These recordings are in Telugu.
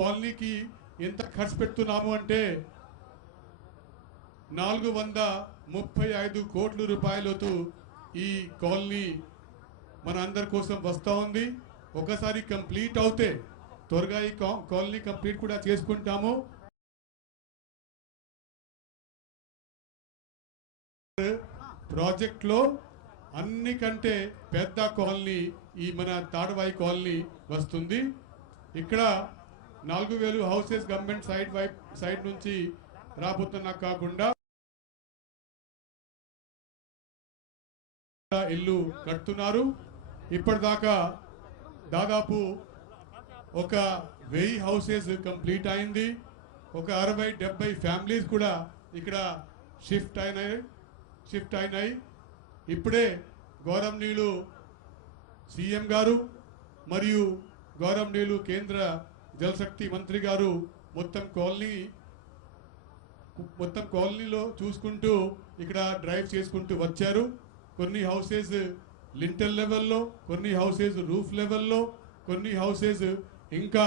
కాలనీకి ఎంత ఖర్చు పెడుతున్నాము అంటే 435 కోట్ల రూపాయలతో ఈ కాలనీ మన అందరి కోసం వస్తూ ఉంది. ఒకసారి కంప్లీట్ అవుతే త్వరగా ఈ కాలనీ కంప్లీట్ కూడా చేసుకుంటాము. ప్రాజెక్ట్లో అన్నికంటే పెద్ద కాలనీ ఈ మన తాడవాయి కాలనీ వస్తుంది. ఇక్కడ 4000 హౌసెస్ గవర్నమెంట్ సైడ్ నుంచి రాబోతున్నా కాకుండా ఇల్లు కడుతున్నారు. ఇప్పటిదాకా దాదాపు ఒక 1000 హౌసెస్ కంప్లీట్ అయింది. ఒక 60-70 ఫ్యామిలీస్ కూడా ఇక్కడ షిఫ్ట్ అయినాయి. ఇప్పుడే గౌరవనీయులు సీఎం గారు మరియు గౌరవనీయులు కేంద్ర జలశక్తి మంత్రి గారు మొత్తం కాలనీలో చూసుకుంటూ ఇక్కడ డ్రైవ్ చేసుకుంటూ వచ్చారు. కొన్ని హౌసెస్ లింటల్ లెవెల్లో, కొన్ని హౌసెస్ రూఫ్ లెవెల్లో, కొన్ని హౌసెస్ ఇంకా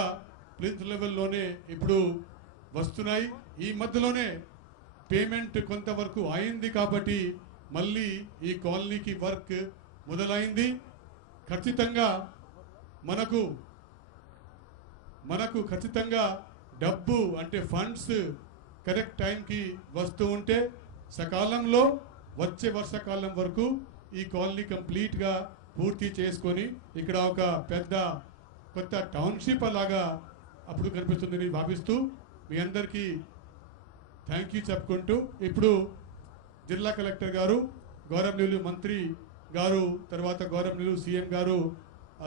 ప్లింత్ లెవెల్లోనే ఇప్పుడు వస్తున్నాయి. ఈ మధ్యలోనే పేమెంట్ కొంతవరకు అయింది కాబట్టి మళ్ళీ ఈ కాలనీకి వర్క్ మొదలైంది. ఖచ్చితంగా మనకు ఖచ్చితంగా డబ్బు అంటే ఫండ్స్ కరెక్ట్ టైంకి వస్తూ ఉంటే సకాలంలో వచ్చే వర్షాకాలం వరకు ఈ కాలనీ కంప్లీట్గా పూర్తి చేసుకొని ఇక్కడ ఒక పెద్ద కొత్త టౌన్షిప్ అలాగా అప్పుడు కనిపిస్తుందని భావిస్తూ మీ అందరికీ థ్యాంక్ యూ చెప్పుకుంటూ ఇప్పుడు జిల్లా కలెక్టర్ గారు, గౌరవనీయులు మంత్రి గారు, తర్వాత గౌరవనీయులు సీఎం గారు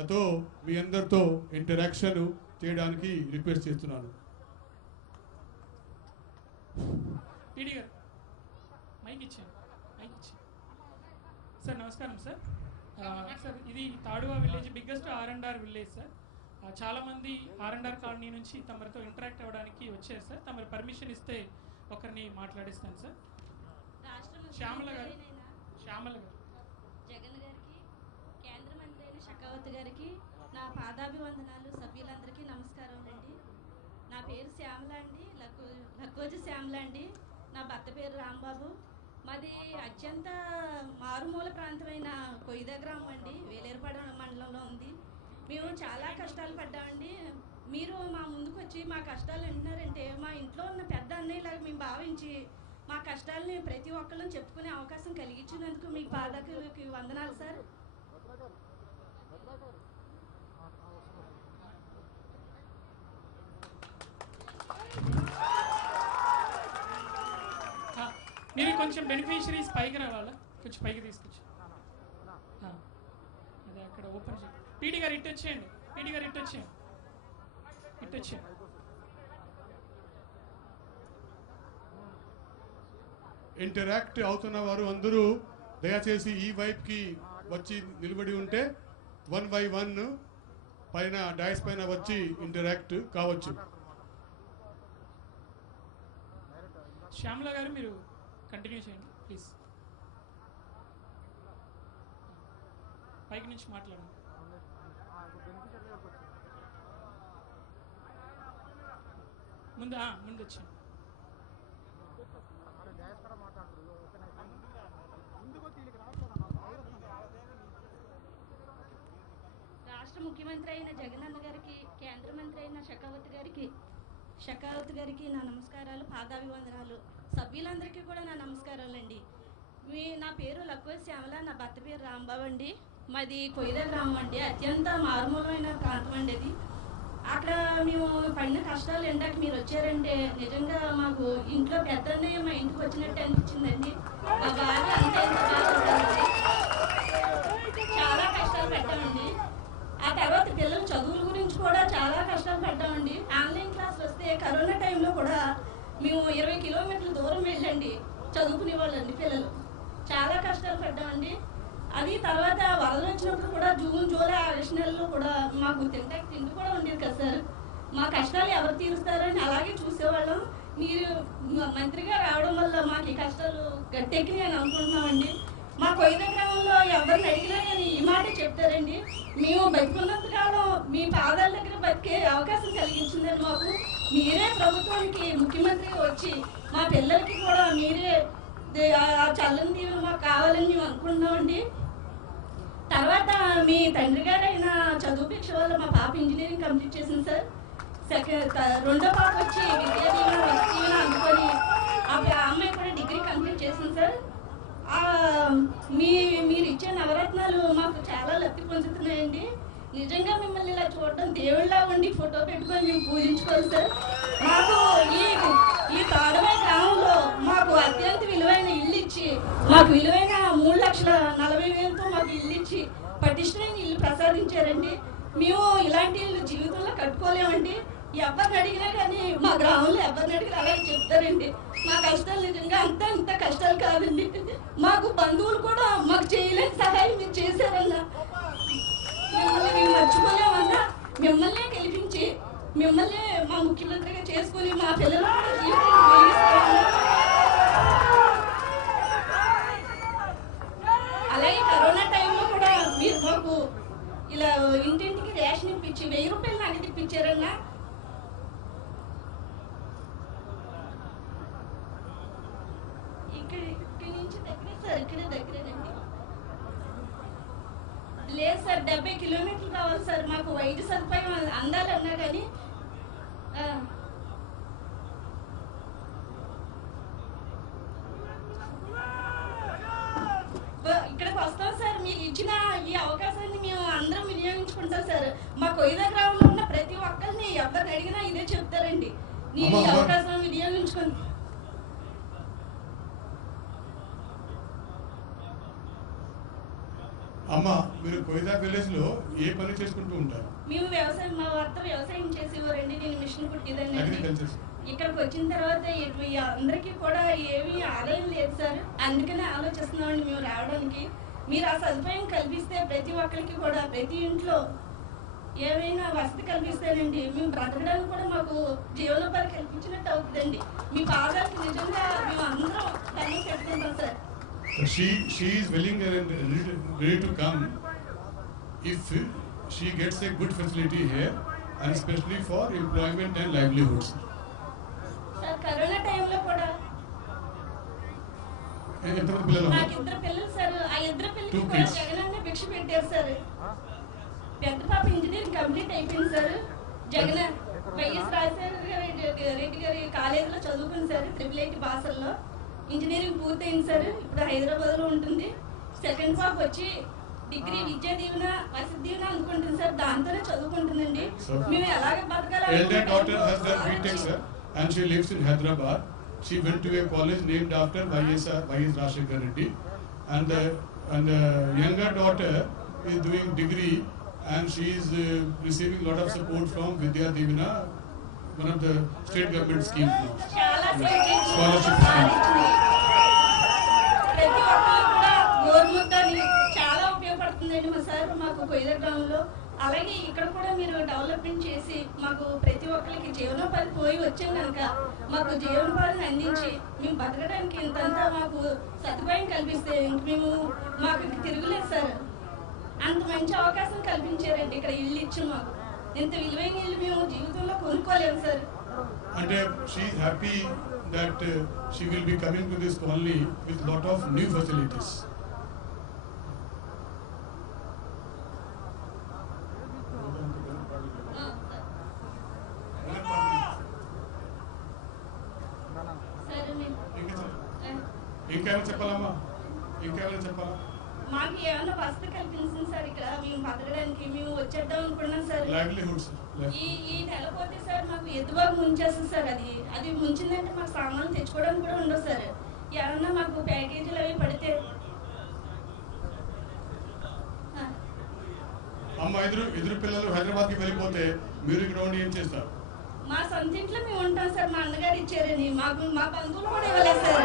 అతో మీ అందరితో ఇంటరాక్షన్ చేయడానికి రిక్వెస్ట్ చేస్తున్నాను. సార్ నమస్కారం సార్. సార్ ఇది Taduva village biggest R&R village sir. చాలామంది R&R కాలనీ నుంచి తమరితో ఇంటరాక్ట్ అవ్వడానికి వచ్చారు సార్. తమరు పర్మిషన్ ఇస్తే ఒకరిని మాట్లాడిస్తాను సార్. శ్యామల గారు జగన్ గారికి, కేంద్ర మంత్రి అయిన షకావత్ గారికి నా పాదాభివందనాలు. సభ్యులందరికీ నమస్కారం అండి. నా పేరు శ్యామల అండి, లక్కోజి శ్యామల అండి. నా భర్త పేరు రాంబాబు. మాది అత్యంత మారుమూల ప్రాంతమైన కొయ్యిద గ్రామం అండి, వేలేరుపాడు మండలంలో ఉంది. మేము చాలా కష్టాలు పడ్డామండి. మీరు మా ముందుకు వచ్చి మా కష్టాలు వింటున్నారంటే మా ఇంట్లో ఉన్న పెద్ద అన్నయ్యలాగా మేము భావించి మా కష్టాలని ప్రతి ఒక్కళ్ళని చెప్పుకునే అవకాశం కలిగించినందుకు మీకు పాదకులకి వందనాలు సార్. మీరు కొంచెం బెనిఫిషరీస్ పైకి రావాలా, కొంచెం పైకి తీసుకొచ్చి అదే అక్కడ ఓపెన్ చేయండి. పీడి గారు ఇటు వచ్చేయండి. ఇంటరాక్ట్ అవుతున్న వారు అందరూ దయచేసి ఈ వైపుకి వచ్చి నిలబడి ఉంటే 1 by 1 పైన డైస్ పైన వచ్చి ఇంటరాక్ట్ కావచ్చు. శ్యామల గారు మీరు కంటిన్యూ చేయండి ప్లీజ్. పైకి నుంచి మాట్లాడండి. ముందు వచ్చాను. రాష్ట్ర ముఖ్యమంత్రి అయిన జగనన్న గారికి, కేంద్ర మంత్రి అయిన షకావత్ గారికి నా నమస్కారాలు, పాదాభివందనాలు. సభ్యులందరికీ కూడా నా నమస్కారాలు అండి. నా పేరు లక్కోజి శ్యామల, నా భర్త పేరు రాంబాబు అండి. మాది కొయ్యిద గ్రామం అండి, అత్యంత మారుమూలమైన ప్రాంతం అండి అది. అక్కడ మేము పడిన కష్టాలు ఎండాక మీరు వచ్చారంటే నిజంగా మాకు ఇంట్లో పెద్దనే మా ఇంటికి వచ్చినట్టు అనిపించిందండి. మా బాధ అంతే చాలా కష్టాలు పెట్టామండి. ఆ తర్వాత పిల్లల చదువుల గురించి కూడా చాలా కష్టాలు పడ్డామండి. ఆన్లైన్ క్లాసులు వస్తే కరోనా టైంలో కూడా మేము 20 కిలోమీటర్ల దూరం వెళ్ళండి చదువుకునే వాళ్ళండి పిల్లలు. చాలా కష్టాలు పడ్డామండి. అది తర్వాత వరదలు వచ్చినప్పుడు కూడా జూన్, జూలై, ఆగస్టు నెలలో కూడా మాకు తిండి కూడా ఉండేది కదా సార్. మా కష్టాలు ఎవరు తీరుస్తారని అలాగే చూసేవాళ్ళం. మీరు మంత్రిగా రావడం వల్ల మాకు ఈ కష్టాలు గట్టెక్కి నేను అనుకుంటున్నామండి. మా కొయ్య గ్రామంలో ఎవరిని అడిగినా కానీ ఈ మాట చెప్తారండి, మేము బతికున్నంత కాలం మీ పాదాల దగ్గర బతికే అవకాశం కలిగించిందండి మాకు. మీరే ప్రభుత్వానికి ముఖ్యమంత్రిగా వచ్చి మా పిల్లలకి కూడా మీరే ఆ చల్లని దీవులు మాకు కావాలని మేము అనుకుంటున్నామండి. తర్వాత మీ తండ్రి గారు అయిన చదువుపేక్ష వల్ల మా పాప ఇంజనీరింగ్ కంప్లీట్ చేసింది సార్. రెండో పాప వచ్చి విద్యా దీవెన వసతి దీవెన అందుకొని ఆ అమ్మాయి కూడా డిగ్రీ కంప్లీట్ చేసింది సార్. మీరు ఇచ్చే నవరత్నాలు మాకు చాలా లబ్ధి పొందుతున్నాయండి. నిజంగా మిమ్మల్ని ఇలా చూడడం దేవుళ్ళ ఉండి ఫోటో పెట్టుకొని మేము పూజించుకోవాలి సార్. మాకు ఈ తాడవాయి గ్రామంలో మాకు అత్యంత విలువైన ఇల్లు ఇచ్చి, మాకు విలువైన 3,40,000తో మాకు ఇల్లు ఇచ్చి పటిష్టమైన ఇల్లు ప్రసాదించారండి. మేము ఇలాంటి ఇల్లు జీవితంలో కట్టుకోలేమండి. ఎవరిని అడిగినా కానీ మా గ్రామంలో ఎవరిని అడిగినా అలాగే చెప్తారండి. మా కష్టాలు నిజంగా అంత కష్టాలు కాదండి. మాకు బంధువులు కూడా మాకు చేయలేని సహాయం మీరు చేశారన్నా. మిమ్మల్ని మేము మర్చిపోలేమన్నా. మిమ్మల్నే గెలిపించి మిమ్మల్ని మా ముఖ్యమంత్రిగా చేసుకుని మా పిల్లలు కూడా జీవితాన్ని వెలిగిస్తామన్నా. అలాగే కరోనా టైంలో కూడా మీరు మాకు ఇలా ఇంటింటికి రేషన్ ఇప్పించి 1000 రూపాయలు నగదు ఇప్పించారన్నా. ఇక్కడి నుంచి దగ్గరే సార్, ఇక్కడే దగ్గరేనండి. లేదు సార్, 70 కిలోమీటర్లు కావాలి సార్. మాకు వైద్య సదుపాయం అందాలన్నా కానీ ఇక్కడికి వస్తాం సార్. మీకు ఇచ్చిన ఈ అవకాశాన్ని మేము అందరం వినియోగించుకుంటాం సార్. మా కొయ్య గ్రామంలో ఉన్న ప్రతి ఒక్కరిని ఎవరిని అడిగినా ఇదే చెప్తారండి, నేను ఈ అవకాశం వినియోగించుకుంటా. అమ్మ, మీరు కొయిదా విలేజ్ లో ఏ పని చేసుకుంటూ ఉంటారు? మేము వ్యవసాయం, మా భర్త వ్యవసాయం చేసేవారండి. నేను మిషన్ కుట్టిదండి. ఇక్కడికి వచ్చిన తర్వాత అందరికీ కూడా ఏమీ ఆదాయం లేదు సార్. అందుకనే ఆలోచిస్తున్నామండి మేము రావడానికి. మీరు ఆ సదుపాయం కల్పిస్తే ప్రతి ఒక్కరికి కూడా ప్రతి ఇంట్లో ఏమైనా వసతి కల్పిస్తేనండి మేము బ్రతకడానికి కూడా మాకు జీవనోపాధి కల్పించినట్టు అవుతుందండి. మీ పాదాలకు నిజంగా మేము అందరం ధన్యం చెప్పుకుంటాం sir. She is willing and ready to come if she gets a good facility here, and especially for employment and livelihoods. Sir corona టైంలో కూడా ఎంతమంది పిల్లలు? నాకు 2 పిల్లలు సార్. ఆ 2 పిల్లలకి కూడా జగనన్న భిక్ష పెట్టారు సార్. పెద్ద పాప ఇంజనీరింగ్ కంప్లీట్ అయిపోయింది సార్. జగన్ వైఎస్ రాజశేఖర రెడ్డి గారి కాలేజీలో చదువుకుంది సార్. IIIT భాషల్లో ఇంజనీరింగ్ పూర్తయింది సార్. ఇప్పుడు హైదరాబాద్లో ఉంటుంది. సెకండ్ పాప వచ్చి డిగ్రీ విద్యా దీవెన వసతి దీవెన అనుకుంటుంది సార్. దాంతోనే చదువుకుంటుందండి. మేము ఎలాగ బతకాలి? Elder daughter has done BTech sir, and she lives in Hyderabad. She went to a college named after YS Rajshekar Reddy, and the younger daughter is doing degree, and she is receiving a lot of support from Vidya Divina, one of the state government schemes now. Scholarship scheme. ప్రతి ఒక్కరు కూడా గోరుముద్దని చాలా ఉపయోగపడుతుందండి మా సార్ మాకు కొయ్య గ్రామంలో. అలాగే ఇక్కడ కూడా మీరు డెవలప్మెంట్ చేసి మాకు ప్రతి ఒక్కరికి జీవనోపాధి పోయి వచ్చాం కనుక మాకు జీవనోపాధిని అందించి మేము బతకడానికి ఇంతంతా మాకు సదుపాయం కల్పిస్తే మాకు తిరుగులేదు సార్. అంత మంచి అవకాశం కల్పించారండి. ఇక్కడ ఇల్లు ఇచ్చి మాకు ఇంత విలువైన ఇల్లు మేము జీవితంలో కొనుక్కోలేము sir. And she is happy that she will be coming to this colony with lot of new facilities. ఇంకేమైనా చెప్పాలమ్మా? ఇంకేమైనా చెప్పాలా? మాకు ఏమైనా వసతి కల్పించింది సార్. ఇక్కడ మేము బతకడానికి మేము వచ్చేద్దాం అనుకున్నాం సార్. లైవ్లీహుడ్ ఈ నెల పోతే సార్ మాకు ఎదుబాగు ముంచేస్తుంది సార్. అది ముంచిందంటే మాకు సామాన్లు తెచ్చుకోవడానికి కూడా ఉండవు సార్. ఏమన్నా మాకు ప్యాకేజీలు అవి పడితే. అమ్మ, ఎదురు పిల్లలు హైదరాబాద్కి వెళ్ళిపోతే మీరు ఇక్కడ ఉండి ఏం చేస్తారు? మా సొంత ఇంట్లో మేము ఉంటాం సార్. మా అన్నగారు ఇచ్చారని మాకు మా బంధువులు కూడా ఇవ్వలేదు సార్.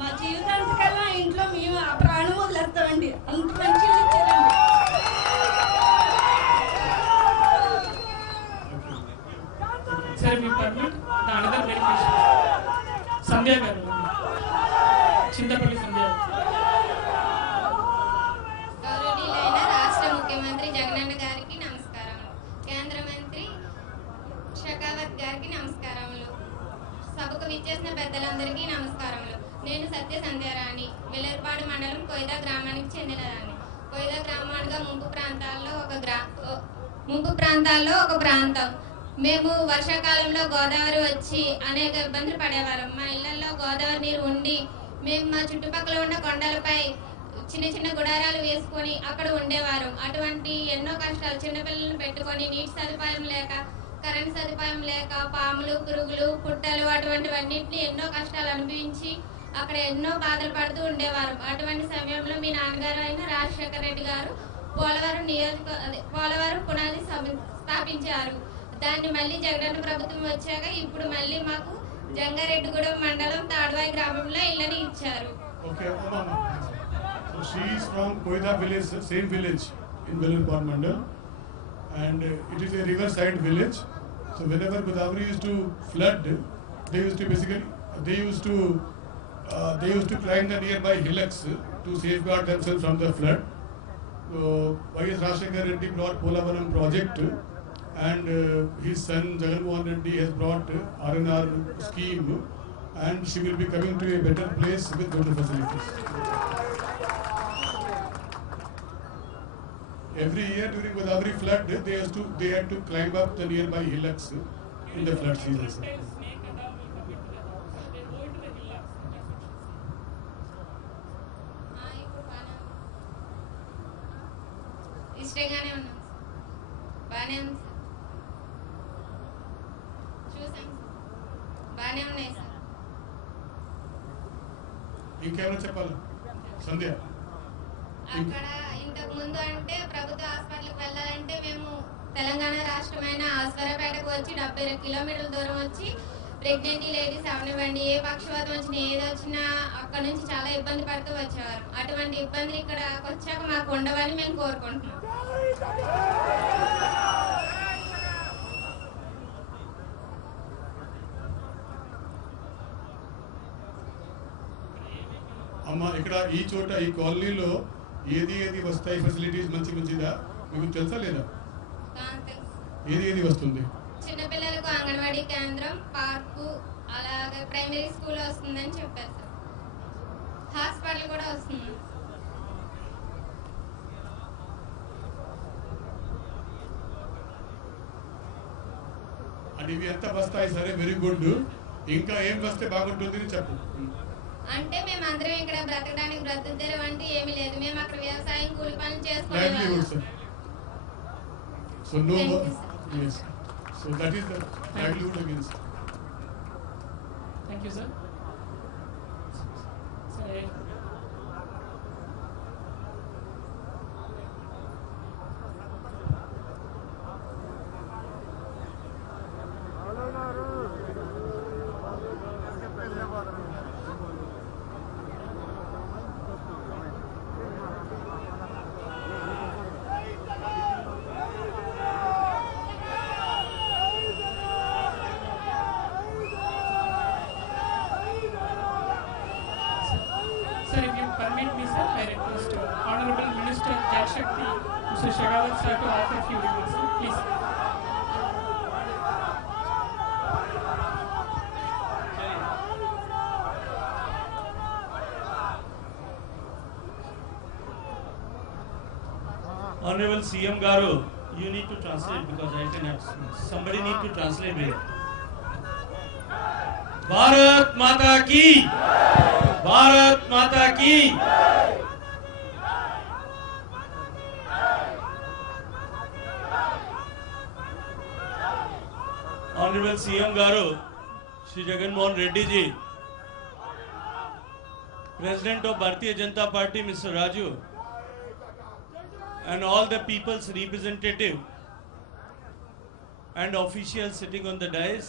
మా జీవితాంతకాలం ఇంట్లో మేము ఆ ప్రాణం వదిలేస్తామండి. అంత మంచి ఇచ్చారండి. సంధ్యారాణి, వెల్లూరుపాడు మండలం కొయిదా గ్రామానికి చెందినదాన్ని. కొయిదా గ్రామం అనగా ముంపు ప్రాంతాల్లో ఒక ప్రాంతం. మేము వర్షాకాలంలో గోదావరి వచ్చి అనేక ఇబ్బందులు పడేవారం. మా ఇళ్లలో గోదావరి నీరు ఉండి మేము మా చుట్టుపక్కల ఉన్న కొండలపై చిన్న చిన్న గుడారాలు వేసుకొని అక్కడ ఉండేవారు. అటువంటి ఎన్నో కష్టాలు, చిన్నపిల్లలను పెట్టుకొని నీటి సదుపాయం లేక, కరెంట్ సదుపాయం లేక, పాములు, పురుగులు, పుట్టలు అటువంటివన్నింటినీ ఎన్నో కష్టాలు అనుభవించి అక్కడ ఎన్నో బాధలు పడుతూ ఉండేవారు. అటువంటి సమయంలో మీ నాన్నగారు అయిన రాజశేఖర రెడ్డి గారు పోలవరం పునాది స్థాపించారు. దాన్ని మళ్ళీ జగనన్న ప్రభుత్వం వచ్చాక ఇప్పుడు మళ్ళీ మాకు జంగారెడ్డిగూడెం మండలం తాడువాయి గ్రామంలో ఇళ్ళని ఇచ్చారు. Okay, so she is from Koida village, same village in Velurpad Mandal, and it is a riverside village. So whenever Godavari used to flood, they used to climb the nearby hillocks to safeguard themselves from the flood. So Y.S. Rajshekar Reddy brought Polavaram project, and his son Jagan Mohan Reddy has brought R&R scheme, and she will be coming to a better place with better facilities. Every year during Godavari flood, they had to climb up the nearby hillocks in the flood season. Snake and all will come into the house. They go into the hillocks. That's what she said. ఇప్పుడు ఇష్టంగానే ఉన్నాం సార్. బాగానే ఉంది సార్. చూసాం సార్. బాగానే ఉన్నాయి సార్. ఇంకేమైనా చెప్పాలి సంధ్య? అక్కడ ఇంతకు ముందు అంటే ప్రభుత్వ హాస్పిటల్కి వెళ్ళాలంటే మేము తెలంగాణ రాష్ట్రమైన ఆస్వరపేటకు వచ్చి 72 కిలోమీటర్ల దూరం వచ్చి ప్రెగ్నెంట్ లేడీస్ అవనివ్వండి, ఏ పక్షవాతం వచ్చినా ఏది వచ్చినా అక్కడ నుంచి చాలా ఇబ్బంది పడుతూ వచ్చేవారు. అటువంటి ఇబ్బందులు ఇక్కడ వచ్చాక మాకు ఉండవని మేము కోరుకుంటున్నాం. అమ్మ ఇక్కడ ఈ చోట ఈ కాలనీలో ఏది వస్తాయి ఫెసిలిటీస్ మంచిదా మీకు తెలుసా లేదా? ఏది వస్తుంది? చిన్నపిల్లలకు అంగన్వాడీ కేంద్రం, పార్కు, అలాగే ప్రైమరీ స్కూల్ వస్తుందని చెప్పారు సార్. హాస్పిటల్ కూడా వస్తుంది. అంటే ఇవి ఎంత వస్తాయి? సరే, వెరీ గుడ్. ఇంకా ఏం వస్తే బాగుంటుంది చెప్పు. అంటే మేము అందరం ఇక్కడ బ్రతకడానికి బ్రతుకుతారు అంటే ఏమీ లేదు. మేము అక్కడ వ్యవసాయం, కూలి పనులు livelihood, sir. So no, Thank you, sir. yes. So that is the livelihood again, sir. Thank you, sir. Sir, Sir, if you permit me, sir, I request Honorable Minister Jal Shakti, Mr. Shekhawat sir, to offer a few remarks, sir. Please. Honorable CM Garu, you need to translate because I cannot. Somebody need to translate here. Bharat माता की, भारत माता की. Honorable CM Garu, Shri Jagan Mohan Reddy ji, President of Bharatiya Janata Party, Mr. Raju, and all the people's representative and officials sitting on the dais,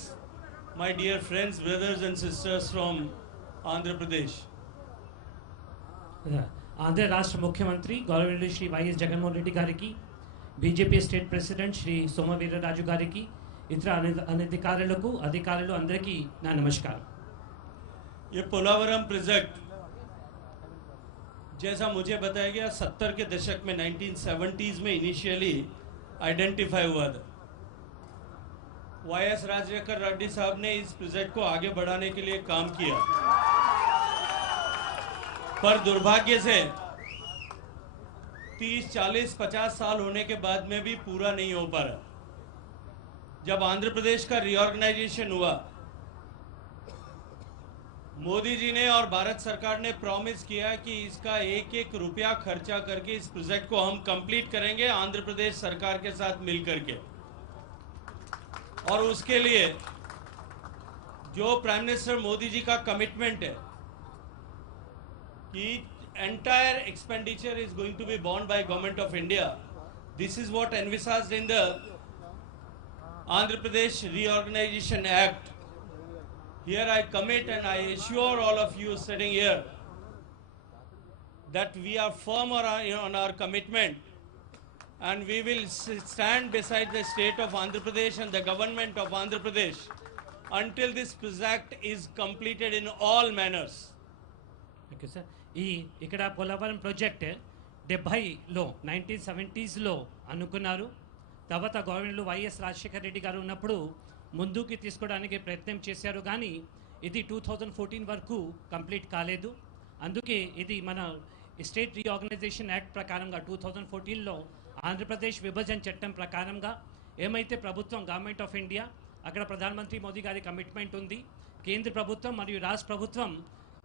my dear friends, brothers and sisters from Andhra Pradesh. Andhra రాష్ట్ర ముఖ్యమంత్రి గౌరవనీయులు శ్రీ వైఎస్ జగన్మోహన్ రెడ్డి గారికి, బీజేపీ స్టేట్ ప్రెసిడెంట్ శ్రీ సోమ వీర్రాజు గారికి, ఇతర అనధికారులకు, అధికారులు అందరికీ నా నమస్కారం. ये पोलावरम प्रोजेक्ट जैसा मुझे बताया गया 70 के दशक में 1970s में इनिशियली आइडेंटिफाई हुआ था. वाईएस राजशेखर रेड्डी साहब ने इस प्रोजेक्ट को आगे बढ़ाने के लिए काम किया. पर दुर्भाग्य से 30, 40, 50 साल होने के बाद में भी पूरा नहीं हो पा रहा। जब आंध्र प्रदेश का रीऑर्गेनाइजेशन हुआ, मोदी जी ने और भारत सरकार ने प्रॉमिस किया कि इसका एक एक रुपया खर्चा करके इस प्रोजेक्ट को हम कंप्लीट करेंगे आंध्र प्रदेश सरकार के साथ मिलकर के। और उसके लिए जो प्राइम मिनिस्टर मोदी जी का कमिटमेंट है कि entire expenditure is going to be borne by Government of India, this is what envisaged in the Andhra Pradesh Reorganization Act. Here I commit and I assure all of you sitting here that we are firm on our commitment, and we will stand beside the state of Andhra Pradesh and the government of Andhra Pradesh until this project is completed in all manners. Okay sir, ఇక్కడ పోలవరం ప్రాజెక్ట్ 70లో 1970స్లో అనుకున్నారు. తర్వాత గవర్నమెంట్లో వైఎస్ రాజశేఖర రెడ్డి గారు ఉన్నప్పుడు ముందుకి తీసుకోవడానికి ప్రయత్నం చేశారు, కానీ ఇది 2014 వరకు కంప్లీట్ కాలేదు. అందుకే ఇది మన స్టేట్ రీఆర్గనైజేషన్ యాక్ట్ ప్రకారంగా 2014లో ఆంధ్రప్రదేశ్ విభజన చట్టం ప్రకారంగా ఏమైతే ప్రభుత్వం గవర్నమెంట్ ఆఫ్ ఇండియా అక్కడ ప్రధానమంత్రి మోదీ గారి కమిట్మెంట్ ఉంది, కేంద్ర ప్రభుత్వం మరియు రాష్ట్ర ప్రభుత్వం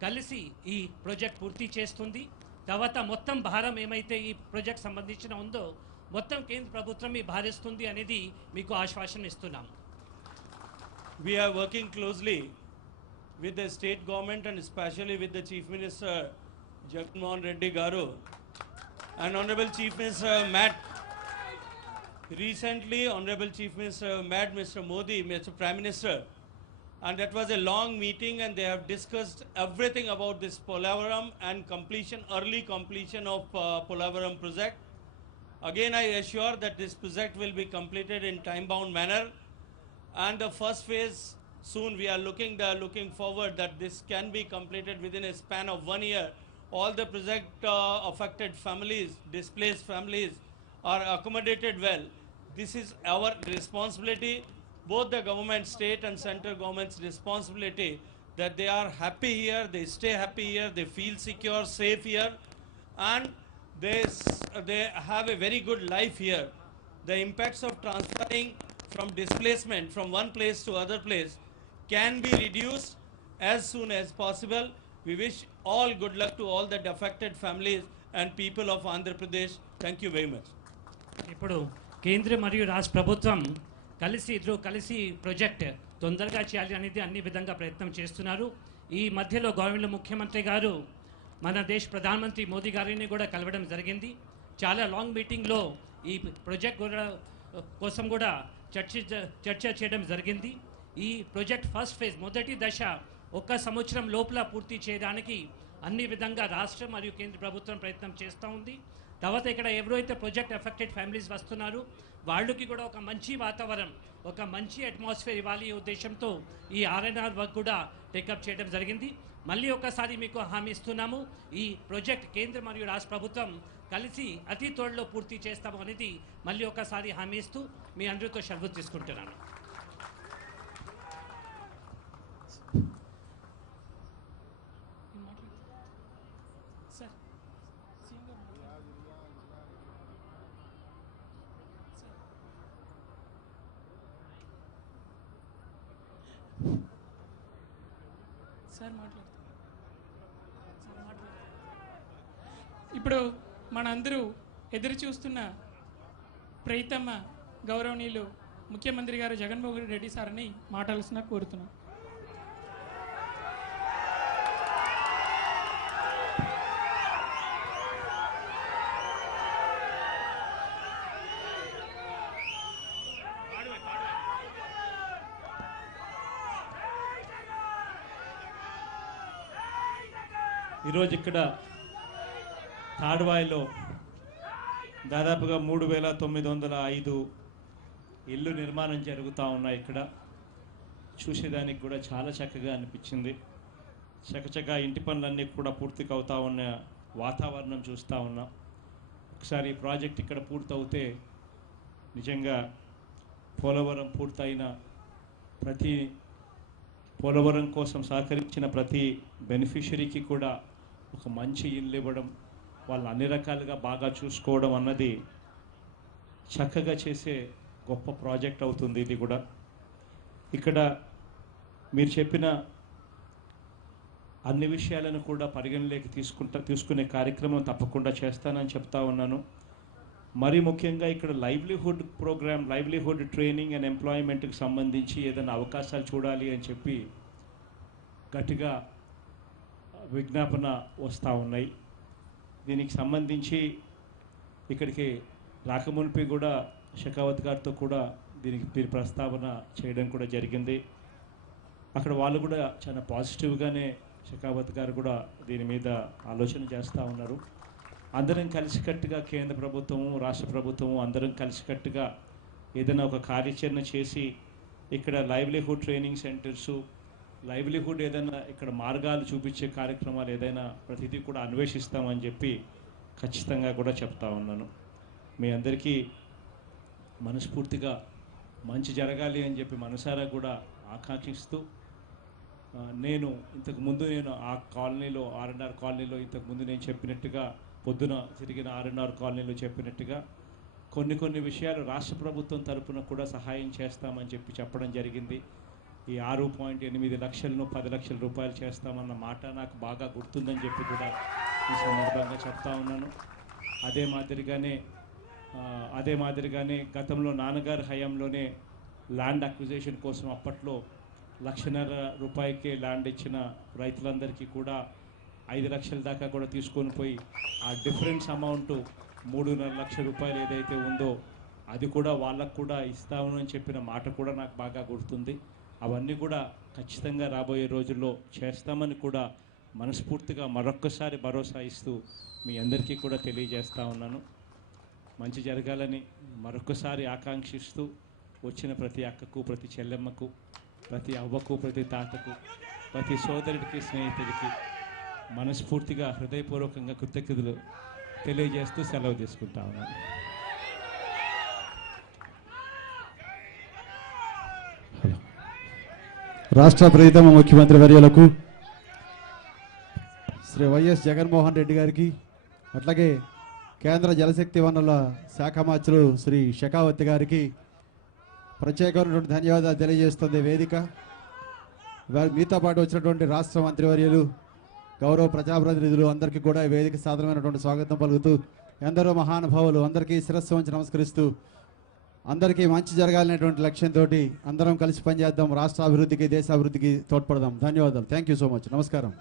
కలిసి ఈ ప్రాజెక్ట్ పూర్తి చేస్తుంది. తర్వాత మొత్తం భారం ఏమైతే ఈ ప్రాజెక్ట్ సంబంధించిన ఉందో మొత్తం కేంద్ర ప్రభుత్వం భారిస్తుంది అనేది మీకు ఆశ్వాసన ఇస్తున్నాం. We are working closely with the state government and especially with the Chief Minister Jagan Mohan Reddy Garu and Honorable Chief Minister met recently. Honorable Chief Minister met Mr. Modi, Mr. Prime Minister, and that was a long meeting, and they have discussed everything about this Polavaram and completion, early completion of Polavaram project. Again, I assure that this project will be completed in time-bound manner, and the first phase soon we are looking forward that this can be completed within a span of 1 year. All the project affected families, displaced families are accommodated well. This is our responsibility, both the government, state and central government's responsibility, that they are happy here, they stay happy here, they feel secure, safe here, and they have a very good life here. The impacts of transferring from displacement from one place to other place can be reduced as soon as possible. We wish all good luck to all the affected families and people of Andhra Pradesh. Thank you very much. ఇప్పుడు కేంద్ర మరియు రాష్ట్ర ప్రభుత్వం కలిసి ప్రాజెక్ట్ తొందరగా చేయాలి అనేది అన్ని విధంగా ప్రయత్నం చేస్తున్నారు. ఈ మధ్యలో గవర్నమెంట్ ముఖ్యమంత్రి గారు మన దేశ ప్రధానమంత్రి మోదీ గారిని కూడా కలవడం జరిగింది. చాలా లాంగ్ మీటింగ్లో ఈ ప్రాజెక్ట్ కోసం కూడా చర్చ చేయడం జరిగింది. ఈ ప్రాజెక్ట్ ఫస్ట్ ఫేజ్ మొదటి దశ 1 సంవత్సరం లోపల పూర్తి చేయడానికి అన్ని విధంగా రాష్ట్ర మరియు కేంద్ర ప్రభుత్వం ప్రయత్నం చేస్తూ ఉంది. తర్వాత ఇక్కడ ఎవరైతే ప్రాజెక్ట్ ఎఫెక్టెడ్ ఫ్యామిలీస్ వస్తున్నారు వాళ్ళకి కూడా ఒక మంచి వాతావరణం, ఒక మంచి అట్మాస్ఫియర్ ఇవ్వాలి ఉద్దేశంతో ఈ ఆర్ఎన్ఆర్ వర్క్ కూడా టేకప్ చేయడం జరిగింది. మళ్ళీ ఒకసారి మీకు హామీ ఇస్తున్నాము, ఈ ప్రాజెక్ట్ కేంద్ర మరియు రాష్ట్ర ప్రభుత్వం కలిసి అతి త్వరలో పూర్తి చేస్తాము అనేది మళ్ళీ ఒకసారి హామీ ఇస్తూ మీ అందరితో సెలవు తీసుకుంటున్నాను. ఇప్పుడు మనందరూ ఎదురు చూస్తున్న ప్రైతమ్మ గౌరవనీయులు ముఖ్యమంత్రి గారు జగన్మోహన్ రెడ్డి సార్ని మాట్లాడాల్సిన కోరుతున్నాం. ఈరోజు ఇక్కడ తాడ్వాయిలో దాదాపుగా 3,905 ఇల్లు నిర్మాణం జరుగుతూ ఉన్నాయి. ఇక్కడ చూసేదానికి కూడా చాలా చక్కగా అనిపించింది. చకచకా ఇంటి పనులన్నీ కూడా పూర్తిగా అవుతా ఉన్న వాతావరణం చూస్తూ ఉన్నాం. ఒకసారి ఈ ప్రాజెక్ట్ ఇక్కడ పూర్తవుతే నిజంగా పోలవరం పూర్తయిన పోలవరం కోసం సహకరించిన ప్రతి బెనిఫిషరీకి కూడా ఒక మంచి ఇల్లు ఇవ్వడం, వాళ్ళు అన్ని రకాలుగా బాగా చూసుకోవడం అన్నది చక్కగా చేసే గొప్ప ప్రాజెక్ట్ అవుతుంది ఇది కూడా. ఇక్కడ మీరు చెప్పిన అన్ని విషయాలను కూడా పరిగణలోకి తీసుకునే కార్యక్రమం తప్పకుండా చేస్తానని చెప్తా ఉన్నాను. మరీ ముఖ్యంగా ఇక్కడ livelihood programme, livelihood training and ఎంప్లాయ్మెంట్కి సంబంధించి ఏదైనా అవకాశాలు చూడాలి అని చెప్పి గట్టిగా విజ్ఞాపన వస్తూ ఉన్నాయి. దీనికి సంబంధించి ఇక్కడికి రాకమునిపి కూడా షెకావత్ గారితో కూడా దీనికి మీరు ప్రస్తావన చేయడం కూడా జరిగింది. అక్కడ వాళ్ళు కూడా చాలా పాజిటివ్గానే షెకావత్ గారు కూడా దీని మీద ఆలోచన చేస్తూ ఉన్నారు. అందరం కలిసికట్టుగా కేంద్ర ప్రభుత్వము, రాష్ట్ర ప్రభుత్వము అందరం కలిసికట్టుగా ఏదైనా ఒక కార్యాచరణ చేసి ఇక్కడ లైవ్లీహుడ్ ట్రైనింగ్ సెంటర్సు, లైవ్లీహుడ్ ఏదైనా ఇక్కడ మార్గాలు చూపించే కార్యక్రమాలు ఏదైనా ప్రతిదీ కూడా అన్వేషిస్తామని చెప్పి ఖచ్చితంగా కూడా చెప్తా ఉన్నాను. మీ అందరికీ మనస్ఫూర్తిగా మంచి జరగాలి అని చెప్పి మనసారా కూడా ఆకాంక్షిస్తూ, నేను ఇంతకుముందు ఆ కాలనీలో R&R కాలనీలో ఇంతకుముందు నేను చెప్పినట్టుగా పొద్దున తిరిగిన R&R కాలనీలో చెప్పినట్టుగా కొన్ని విషయాలు రాష్ట్ర ప్రభుత్వం తరపున కూడా సహాయం చేస్తామని చెప్పి చెప్పడం జరిగింది. ఈ 6.8 లక్షలను 10 లక్షల రూపాయలు చేస్తామన్న మాట నాకు బాగా గుర్తుందని చెప్పి కూడా ఈ సందర్భంగా చెప్తా ఉన్నాను. అదే మాదిరిగానే గతంలో నాన్నగారి హయాంలోనే ల్యాండ్ అక్విజిషన్ కోసం అప్పట్లో 1,50,000 రూపాయలకే ల్యాండ్ ఇచ్చిన రైతులందరికీ కూడా 5 లక్షల దాకా కూడా తీసుకొని పోయి ఆ డిఫరెన్స్ అమౌంట్ 3.5 లక్షల రూపాయలు ఏదైతే ఉందో అది కూడా వాళ్ళకు కూడా ఇస్తామని చెప్పిన మాట కూడా నాకు బాగా గుర్తుంది. అవన్నీ కూడా ఖచ్చితంగా రాబోయే రోజుల్లో చేస్తామని కూడా మనస్ఫూర్తిగా మరొక్కసారి భరోసా ఇస్తూ మీ అందరికీ కూడా తెలియజేస్తూ ఉన్నాను. మంచి జరగాలని మరొక్కసారి ఆకాంక్షిస్తూ వచ్చిన ప్రతి అక్కకు, ప్రతి చెల్లెమ్మకు, ప్రతి అవ్వకు, ప్రతి తాతకు, ప్రతి సోదరుడికి, స్నేహితుడికి మనస్ఫూర్తిగా హృదయపూర్వకంగా కృతజ్ఞతలు తెలియజేస్తూ సెలవు తీసుకుంటా ఉన్నాను. రాష్ట్ర ప్రియతమ ముఖ్యమంత్రి వర్యులకు శ్రీ వైఎస్ జగన్మోహన్ రెడ్డి గారికి, అట్లాగే కేంద్ర జలశక్తి వనరుల శాఖ మంత్రులు శ్రీ షెకావత్ గారికి ప్రత్యేకమైనటువంటి ధన్యవాదాలు తెలియజేస్తుంది వేదిక. మీతో పాటు వచ్చినటువంటి రాష్ట్ర మంత్రివర్యులు, గౌరవ ప్రజాప్రతినిధులు అందరికీ కూడా ఈ వేదిక సాధారణమైనటువంటి స్వాగతం పలుకుతూ, ఎందరో మహానుభావులు అందరికీ శిరస్సు వంచి నమస్కరిస్తూ, అందరికీ మంచి జరగాలనేటువంటి లక్ష్యంతో అందరం కలిసి పనిచేద్దాం, రాష్ట్ర అభివృద్ధికి, దేశాభివృద్ధికి తోడ్పడదాం. ధన్యవాదాలు. Thank you so much. నమస్కారం.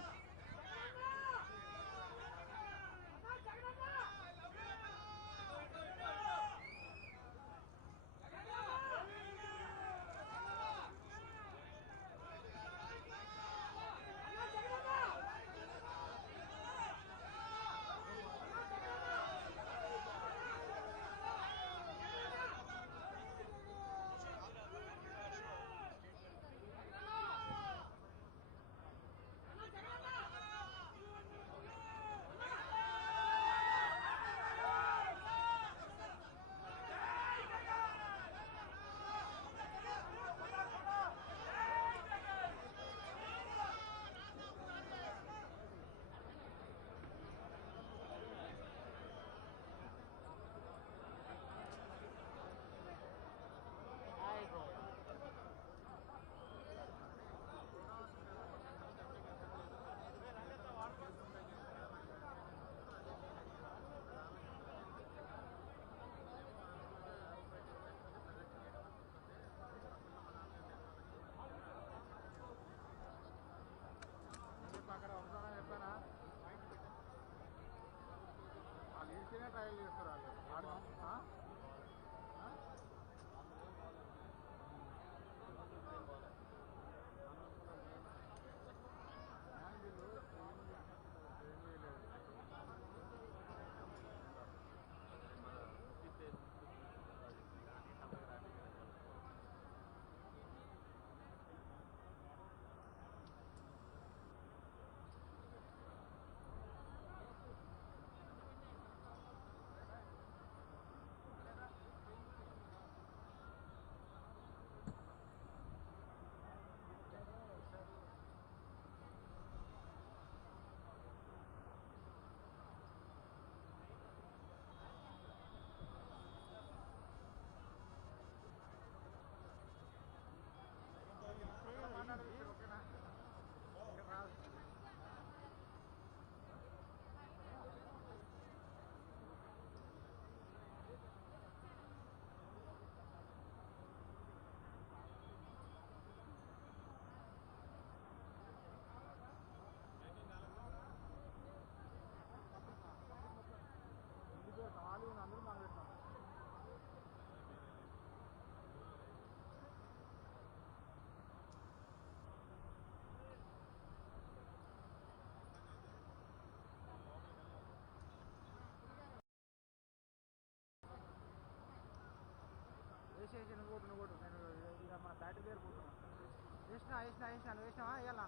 వేసినా వేసినా వేసినాను వేసినావా వేయాలా